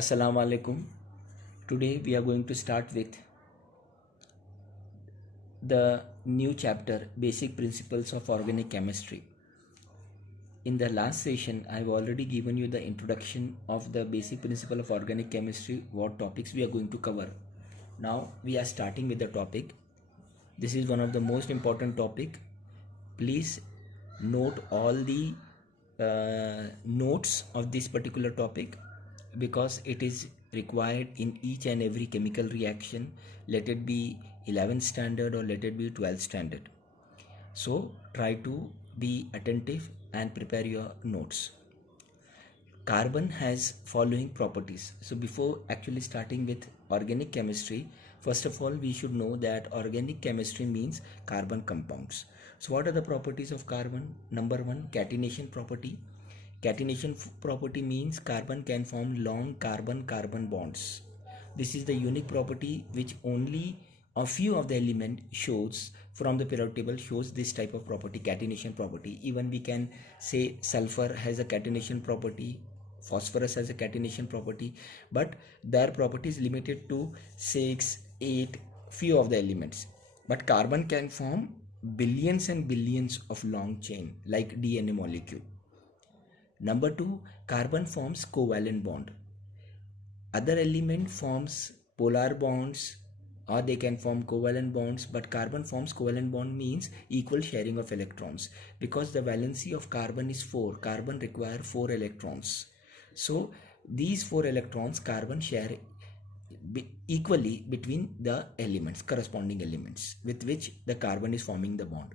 Assalamu alaikum. Today we are going to start with the new chapter, Basic Principles of Organic Chemistry. In the last session, I've already given you the introduction of the basic principle of organic chemistry, what topics we are going to cover. Now we are starting with the topic. This is one of the most important topic. Please note all the notes of this particular topic because it is required in each and every chemical reaction, let it be 11th standard or let it be 12th standard. So try to be attentive and prepare your notes. Carbon has following properties. So before actually starting with organic chemistry, first of all we should know that organic chemistry means carbon compounds. So what are the properties of carbon? Number one, catenation property. Catenation property means carbon can form long carbon-carbon bonds. This is the unique property which only a few of the element shows from the periodic table shows this type of property, catenation property. Even we can say sulfur has a catenation property, phosphorus has a catenation property, but their property is limited to 6, 8, few of the elements. But carbon can form billions and billions of long chain like DNA molecule. Number two, carbon forms covalent bond. Other element forms polar bonds or they can form covalent bonds, but carbon forms covalent bond means equal sharing of electrons. Because the valency of carbon is 4, carbon require 4 electrons. So these 4 electrons carbon share equally between the elements, corresponding elements with which the carbon is forming the bond.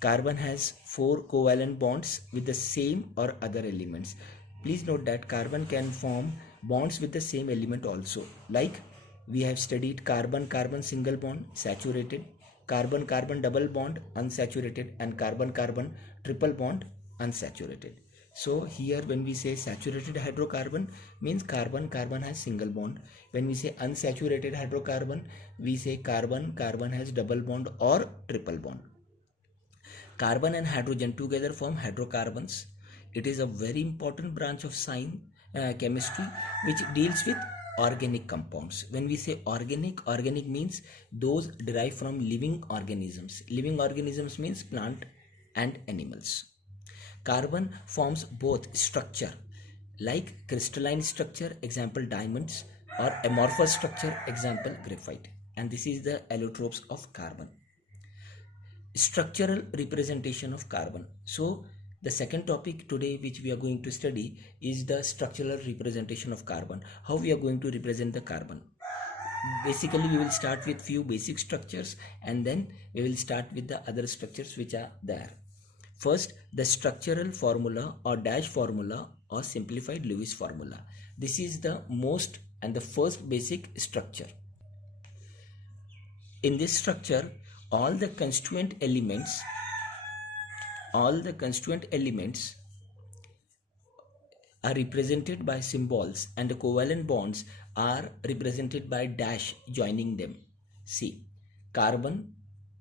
Carbon has 4 covalent bonds with the same or other elements. Please note that carbon can form bonds with the same element also. Like we have studied carbon-carbon single bond, saturated, carbon-carbon double bond, unsaturated, and carbon-carbon triple bond, unsaturated. So here when we say saturated hydrocarbon means carbon-carbon has single bond. When we say unsaturated hydrocarbon, we say carbon-carbon has double bond or triple bond. Carbon and hydrogen together form hydrocarbons. It is a very important branch of chemistry which deals with organic compounds. When we say organic means those derived from living organisms. Living organisms means plant and animals. Carbon forms both structure like crystalline structure, example diamonds, or amorphous structure, example graphite. And this is the allotropes of carbon. Structural representation of carbon. So the second topic today which we are going to study is the structural representation of carbon. How we are going to represent the carbon? Basically we will start with few basic structures and then we will start with the other structures which are there. First, the structural formula or dash formula or simplified Lewis formula. This is the most and the first basic structure. In this structure, all the constituent elements are represented by symbols and the covalent bonds are represented by dash joining them. See, carbon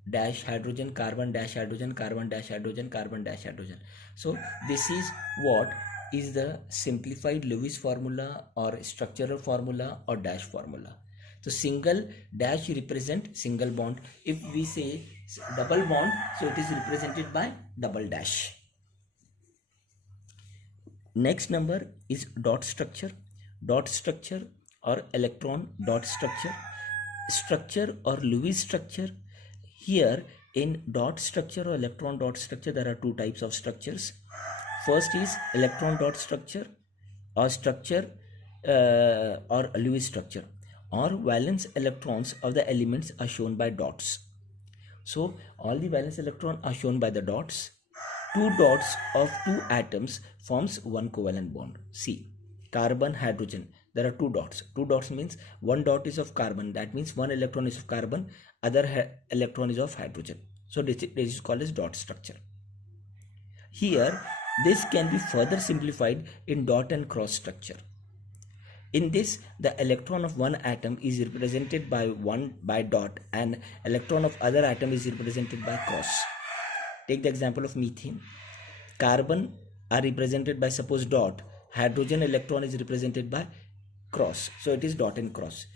dash hydrogen, carbon dash hydrogen, carbon dash hydrogen, carbon dash hydrogen. So this is what is the simplified Lewis formula or structural formula or dash formula. So single dash represent single bond. If we say double bond, so it is represented by double dash. Next number is dot structure. Dot structure or electron dot structure. Structure or Lewis structure. Here in dot structure or electron dot structure, there are two types of structures. First is electron dot structure or structure or Lewis structure. Or valence electrons of the elements are shown by dots. So all the valence electrons are shown by the dots. Two dots of two atoms forms one covalent bond. See, carbon, hydrogen, there are two dots. Two dots means one dot is of carbon, that means one electron is of carbon, other electron is of hydrogen. So this is called as dot structure. Here this can be further simplified in dot and cross structure. In this, the electron of one atom is represented by dot and electron of other atom is represented by cross. Take the example of methane. Carbon are represented by suppose dot, hydrogen electron is represented by cross. So it is dot and cross.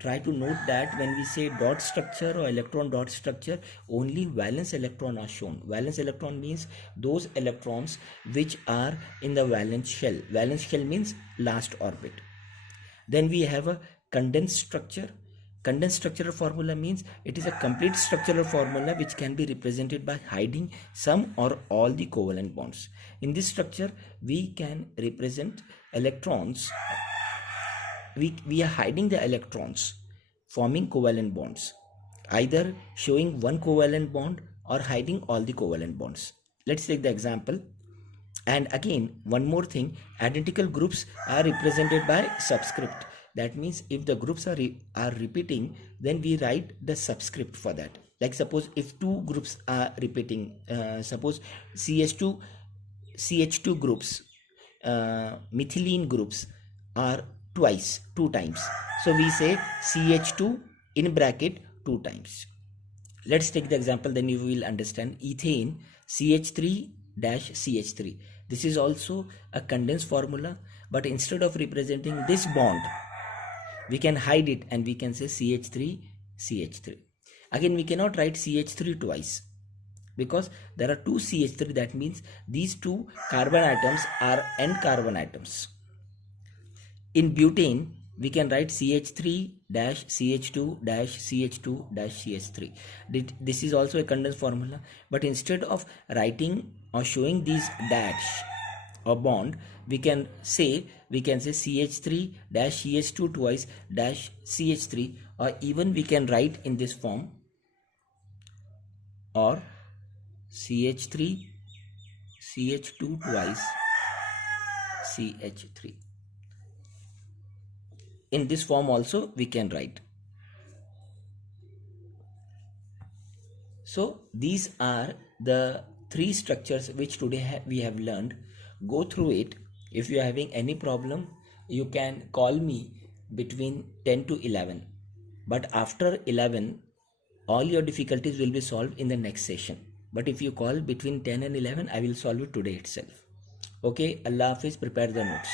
Try to note that when we say dot structure or electron dot structure, only valence electron are shown. Valence electron means those electrons which are in the valence shell. Valence shell means last orbit. Then we have a condensed structure. Condensed structural formula means it is a complete structural formula which can be represented by hiding some or all the covalent bonds. In this structure, we can represent electrons. We are hiding the electrons, forming covalent bonds, either showing one covalent bond or hiding all the covalent bonds. Let's take the example. And again, one more thing, identical groups are represented by subscript. That means if the groups are repeating, then we write the subscript for that. Like suppose if two groups are repeating, suppose CH2 groups, methylene groups are two times. So we say CH2 in bracket 2 times. Let's take the example, then you will understand. Ethane CH3-CH3. This is also a condensed formula, but instead of representing this bond, we can hide it and we can say CH3-CH3. Again, we cannot write CH3 twice because there are two CH3. That means these two carbon atoms are N carbon atoms. In butane, we can write CH3-CH2-CH2-CH3. This is also a condensed formula, but instead of writing or showing these dash or bond, we can say CH3-CH2 twice dash CH3, or even we can write in this form, or CH3-CH2 twice CH3. In this form also we can write. So these are the three structures which today we have learned. Go through it. If you are having any problem, you can call me between 10 to 11. But after 11, all your difficulties will be solved in the next session. But if you call between 10 and 11, I will solve it today itself. Okay, Allah Hafiz, prepare the notes.